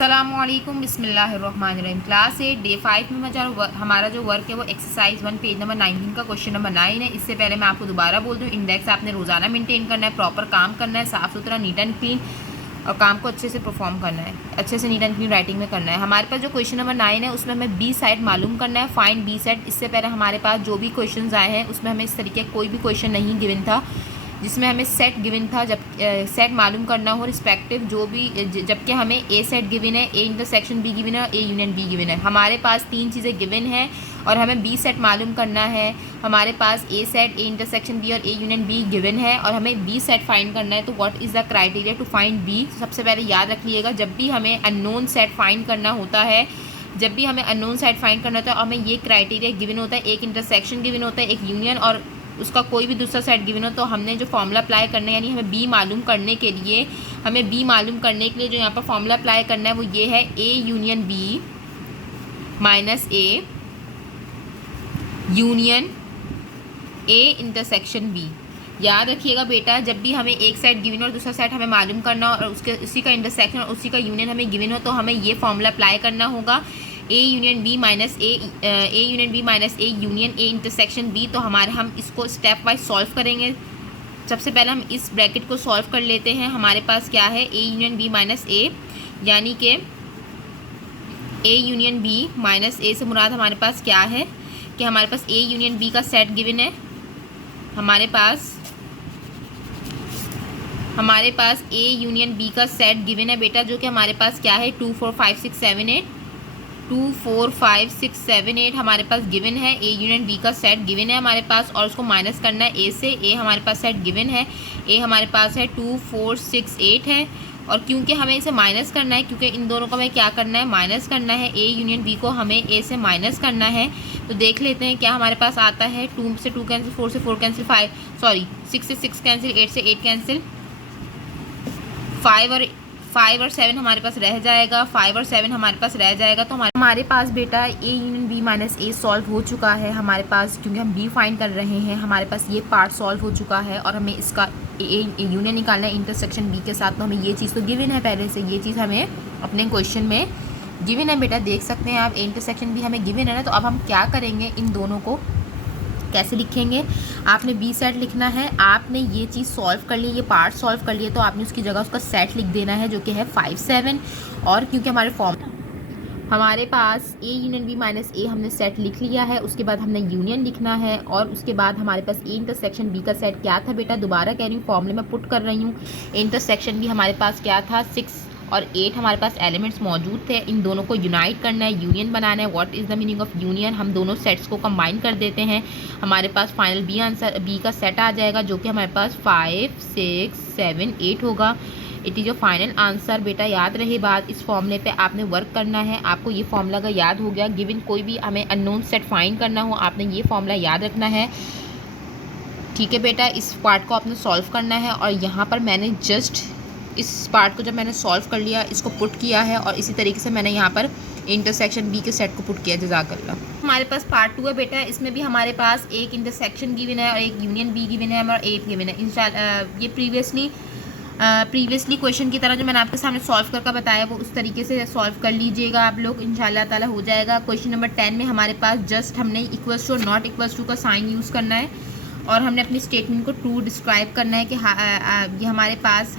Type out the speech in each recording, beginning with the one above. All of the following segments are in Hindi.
अस्सलामुअलैकुम बिस्मिल्लाहिर्रहमानिर्रहीम। क्लास 8 डे 5 में हमारा जो वर्क है वो एक्सरसाइज 1 पेज नंबर 19 का क्वेश्चन नंबर 9 है। इससे पहले मैं आपको दोबारा बोल दूँ, इंडेक्स आपने रोज़ाना मेंटेन करना है, प्रॉपर काम करना है, साफ़ सुथरा नीट एंड क्लीन, और काम को अच्छे से परफॉर्म करना है, अच्छे से नीट एंड क्लीन राइटिंग में करना है। हमारे पास जो क्वेश्चन नंबर 9 है उसमें हमें बी सेट मालूम करना है, फाइंड बी सेट। इससे पहले हमारे पास जो भी क्वेश्चन आए हैं उसमें हमें इस तरीके कोई भी क्वेश्चन नहीं गिवन था जिसमें हमें सेट गिवन था, जब सेट मालूम करना हो रिस्पेक्टिव जो भी, जबकि हमें ए सेट गिवन है, ए इंटरसेक्शन बी गिवन है और ए यूनियन बी गिवन है। हमारे पास तीन चीज़ें गिवन है और हमें बी सेट मालूम करना है। हमारे पास ए सेट, ए इंटरसेक्शन बी और ए यूनियन बी गिवन है और हमें बी सेट फाइंड करना है। तो what is the criteria to find B? सबसे पहले याद रखिएगा, जब भी हमें अननोन सेट फाइंड करना होता है, जब भी हमें अननोन सेट फाइंड करना होता है, हमें ये क्राइटेरिया गिवन होता है, एक इंटरसेक्शन गिवन होता है, एक यूनियन और उसका कोई भी दूसरा सेट गिवन हो। तो हमने जो फॉर्मूला अप्लाई करना है, यानी हमें बी मालूम करने के लिए, जो यहाँ पर फॉर्मूला अप्लाई करना है वो ये है, A union B minus A union A intersection B. याद रखिएगा बेटा, जब भी हमें एक सेट गिवन और दूसरा सेट हमें मालूम करना और उसी का इंटरसेक्शन और उसी का यूनियन हमें गिवन हो, तो हमें ये फॉर्मूला अप्लाई करना होगा, A union B minus A union B minus A union A intersection B. तो हम इसको स्टेप वाइज सॉल्व करेंगे। सबसे पहले हम इस ब्रैकेट को सॉल्व कर लेते हैं। हमारे पास क्या है, ए यूनियन बी माइनस ए, यानी कि ए यूनियन बी माइनस ए से मुराद हमारे पास क्या है कि हमारे पास ए यूनियन बी का सेट गिवन है। हमारे पास ए यूनियन बी का सेट गिवन है बेटा, जो कि हमारे पास क्या है, 2 4 5 6 7 8 2 4 5 6 7 8 हमारे पास गिवन है। ए यूनियन बी का सेट गिवन है हमारे पास, और उसको माइनस करना है ए से। ए हमारे पास सेट गिवन है, ए हमारे पास है 2 4 6 8 है। और क्योंकि हमें इसे माइनस करना है, क्योंकि इन दोनों को हमें क्या करना है, माइनस करना है। ए यूनियन बी को हमें ए से माइनस करना है। तो देख लेते हैं क्या हमारे पास आता है। 2 से 2 कैंसिल, 4 से 4 कैंसिल, 6 से 6 कैंसिल, 8 से 8 कैंसिल, 5 और 7 हमारे पास रह जाएगा, 5 और 7 हमारे पास रह जाएगा। तो हमारे पास बेटा A union B minus A solve हो चुका है हमारे पास, क्योंकि हम बी फाइंड कर रहे हैं। हमारे पास ये पार्ट सॉल्व हो चुका है और हमें इसका ए यूनियन निकालना है इंटरसेक्शन बी के साथ। तो हमें ये चीज़ तो गिवन है पहले से, ये चीज़ हमें अपने क्वेश्चन में गिवन है बेटा, देख सकते हैं आप, ए इंटरसेक्शन बी हमें गिवन है ना। तो अब हम क्या करेंगे, इन दोनों को कैसे लिखेंगे, आपने बी सेट लिखना है। आपने ये चीज़ सॉल्व कर ली, ये पार्ट सॉल्व कर लिया, तो आपने उसकी जगह उसका सेट लिख देना है, जो कि है 5 7। और क्योंकि हमारे पास ए यूनियन बी माइनस ए हमने सेट लिख लिया है, उसके बाद हमने यूनियन लिखना है, और उसके बाद हमारे पास ए इंटरसेक्शन बी का सेट क्या था बेटा, दोबारा कह रही हूँ, फॉर्मूले में पुट कर रही हूँ। ए इंटरसेक्शन बी हमारे पास क्या था, 6 और 8 हमारे पास एलिमेंट्स मौजूद थे। इन दोनों को यूनाइट करना है, यूनियन बनाना है। What is the meaning of union? हम दोनों सेट्स को कंबाइन कर देते हैं, हमारे पास फाइनल बी आंसर बी का सेट आ जाएगा, जो कि हमारे पास 5 6 7 8 होगा। इट इज़ जो फाइनल आंसर। बेटा याद रहे बात, इस फॉर्मूले पे आपने वर्क करना है। आपको ये फॉर्मूला का याद हो गया, गिवन कोई भी हमें अननोन सेट फाइंड करना हो, आपने ये फॉर्मूला याद रखना है। ठीक है बेटा, इस पार्ट को आपने सॉल्व करना है, और यहाँ पर मैंने जस्ट इस पार्ट को जब मैंने सॉल्व कर लिया, इसको पुट किया है, और इसी तरीके से मैंने यहाँ पर इंटरसेक्शन बी के सेट को पुट किया। जज़ाकल्लाह। हमारे पास पार्ट 2 है बेटा, इसमें भी हमारे पास एक इंटरसेक्शन गिवन है और एक यूनियन बी गिवन है और ए गिवन है। इंशाल्लाह ये प्रीवियसली क्वेश्चन की तरह जो मैंने आपके सामने सॉल्व करके बताया, वो उस तरीके से सॉल्व कर लीजिएगा आप लोग, इंशाल्लाह ताला हो जाएगा। क्वेश्चन नंबर 10 में हमारे पास जस्ट हमने इक्वल्स टू और नॉट इक्वल्स टू का साइन यूज़ करना है, और हमने अपनी स्टेटमेंट को ट्रू डिस्क्राइब करना है कि ये हमारे पास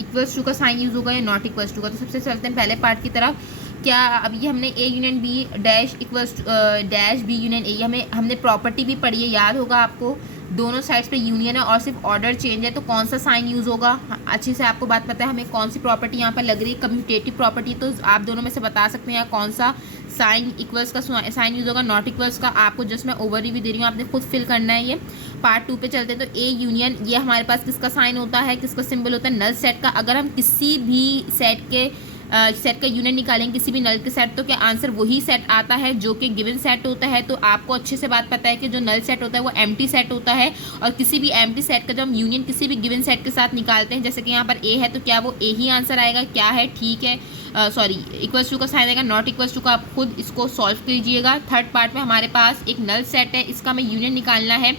इक्वल्स टू का साइन यूज़ होगा या नॉट इक्वल्स टू का। तो सबसे चलते हैं पहले पार्ट की तरफ। क्या अभी हमने A union B dash equals dash B union A, हमने प्रॉपर्टी भी पढ़ी है, याद होगा आपको, दोनों साइड्स पे यूनियन है और सिर्फ ऑर्डर चेंज है, तो कौन सा साइन यूज़ होगा? अच्छे से आपको बात पता है हमें कौन सी प्रॉपर्टी यहाँ पर लग रही है, कम्यूटेटिव प्रॉपर्टी। तो आप दोनों में से बता सकते हैं कौन सा साइन इक्वल्स का साइन यूज़ होगा, नॉट इक्वल्स का। आपको जस्ट मैं ओवर रिव्यू दे रही हूँ, आपने खुद फिल करना है। ये पार्ट 2 पे चलते हैं। तो ए यूनियन, ये हमारे पास किसका साइन होता है, किसका सिंबल होता है, नल सेट का। अगर हम किसी भी सेट का यूनियन निकालेंगे, किसी भी नल के सेट, तो क्या आंसर वही सेट आता है जो कि गिवन सेट होता है। तो आपको अच्छे से बात पता है कि जो नल सेट होता है वो एम्प्टी सेट होता है, और किसी भी एम्प्टी सेट का जब हम यूनियन किसी भी गिवन सेट के साथ निकालते हैं, जैसे कि यहाँ पर ए है, तो क्या वो ए ही आंसर आएगा? क्या है, ठीक है, सॉरी, इक्वल्स टू का साइन आएगा, नॉट इक्वल्स टू का आप खुद इसको सॉल्व कीजिएगा। थर्ड पार्ट में हमारे पास एक नल सेट है, इसका हमें यूनियन निकालना है।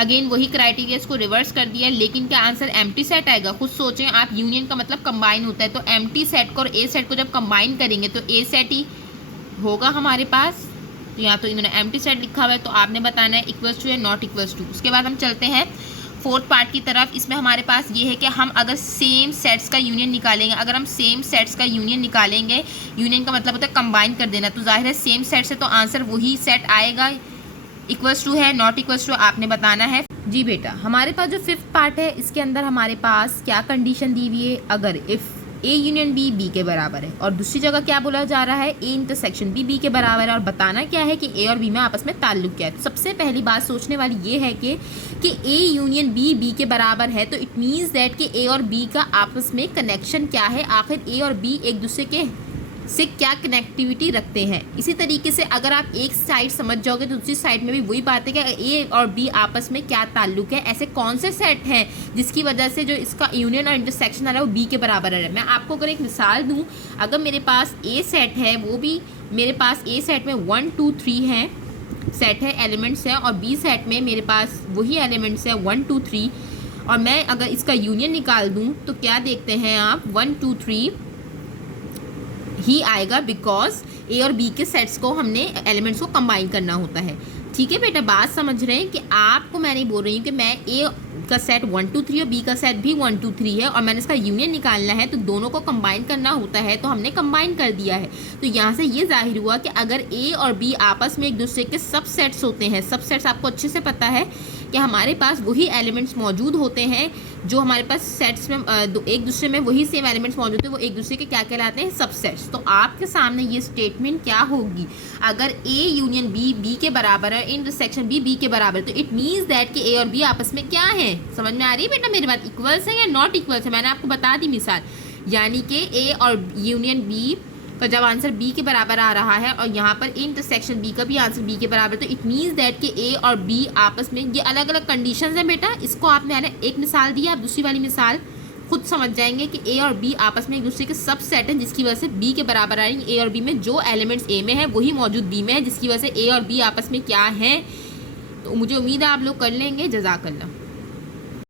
अगेन वही क्राइटेरिया को रिवर्स कर दिया, लेकिन क्या आंसर एम्प्टी सेट आएगा? खुद सोचें आप, यूनियन का मतलब कंबाइन होता है, तो एम्प्टी सेट को और ए सेट को जब कंबाइन करेंगे तो ए सेट ही होगा हमारे पास। तो यहाँ तो इन्होंने एम्प्टी सेट लिखा हुआ है, तो आपने बताना है इक्वल्स टू या नॉट इक्वल्स टू। उसके बाद हम चलते हैं फोर्थ पार्ट की तरफ। इसमें हमारे पास ये है कि हम अगर सेम सेट्स का यूनियन निकालेंगे, अगर हम सेम सेट्स का यूनियन निकालेंगे, यूनियन का मतलब होता है कंबाइन कर देना, तो जाहिर है सेम सेट से तो आंसर वही सेट आएगा। इक्वल्स टू है नॉट इक्वल्स टू आपने बताना है। जी बेटा, हमारे पास जो फिफ्थ पार्ट है इसके अंदर हमारे पास क्या कंडीशन दी हुई है, अगर if A union B B के बराबर है, और दूसरी जगह क्या बोला जा रहा है, ए इंटरसेक्शन बी बी के बराबर है, और बताना क्या है कि ए और बी में आपस में ताल्लुक क्या है। तो सबसे पहली बात सोचने वाली ये है कि ए यूनियन बी बी के बराबर है, तो इट मीन्स दैट कि ए और बी का आपस में कनेक्शन क्या है, आखिर ए और बी एक दूसरे के से क्या कनेक्टिविटी रखते हैं। इसी तरीके से अगर आप एक साइड समझ जाओगे तो दूसरी साइड में भी वही बात है कि ए और बी आपस में क्या ताल्लुक है। ऐसे कौन से सेट हैं जिसकी वजह से जो इसका यूनियन और इंटरसेक्शन आ रहा है वो बी के बराबर है। मैं आपको अगर एक मिसाल दूं, अगर मेरे पास ए सेट है, वो भी मेरे पास ए सेट में 1 2 3 है सेट है, एलिमेंट्स है, और बी सेट में मेरे पास वही एलिमेंट्स है 1 2 3, और मैं अगर इसका यूनियन निकाल दूँ तो क्या देखते हैं आप, 1 2 3 ही आएगा, बिकॉज ए और बी के सेट्स को हमने एलिमेंट्स को कंबाइन करना होता है। ठीक है बेटा, बात समझ रहे हैं कि आपको मैं नहीं बोल रही हूँ कि मैं ए का सेट 1 2 3 और बी का सेट भी 1 2 3 है और मैंने इसका यूनियन निकालना है, तो दोनों को कंबाइन करना होता है, तो हमने कंबाइन कर दिया है। तो यहाँ से ये जाहिर हुआ कि अगर ए और बी आपस में एक दूसरे के सब सेट्स होते हैं, सब सेट्स आपको अच्छे से पता है कि हमारे पास वही एलिमेंट्स मौजूद होते हैं जो हमारे पास सेट्स में एक दूसरे में वही सेम एलिमेंट्स मौजूद है, वो एक दूसरे के क्या कहलाते हैं, सबसेट्स। तो आपके सामने ये स्टेटमेंट क्या होगी, अगर ए यूनियन बी बी के बराबर है, इंटरसेक्शन बी बी के बराबर, तो इट मीन्स दैट कि ए और बी आपस में क्या है। समझ में आ रही है बेटा मेरी बात, इक्वल्स है या नॉट इक्वल्स है, मैंने आपको बता दी मिसाल। यानी कि ए और यूनियन बी का जब आंसर बी के बराबर आ रहा है और यहाँ पर इंटरसेक्शन बी का भी आंसर बी के बराबर, तो इट मीन्स दैट कि ए और बी आपस में, ये अलग अलग कंडीशंस हैं बेटा। इसको आपने एक मिसाल दी, आप दूसरी वाली मिसाल खुद समझ जाएंगे कि ए और बी आपस में एक दूसरे के सब सेट हैं, जिसकी वजह से बी के बराबर आ रही है। ए और बी में जो एलिमेंट्स ए में है वही मौजूद बी में है, जिसकी वजह से ए और बी आपस में क्या है। तो मुझे उम्मीद है आप लोग कर लेंगे। जज़ाकल्लाह।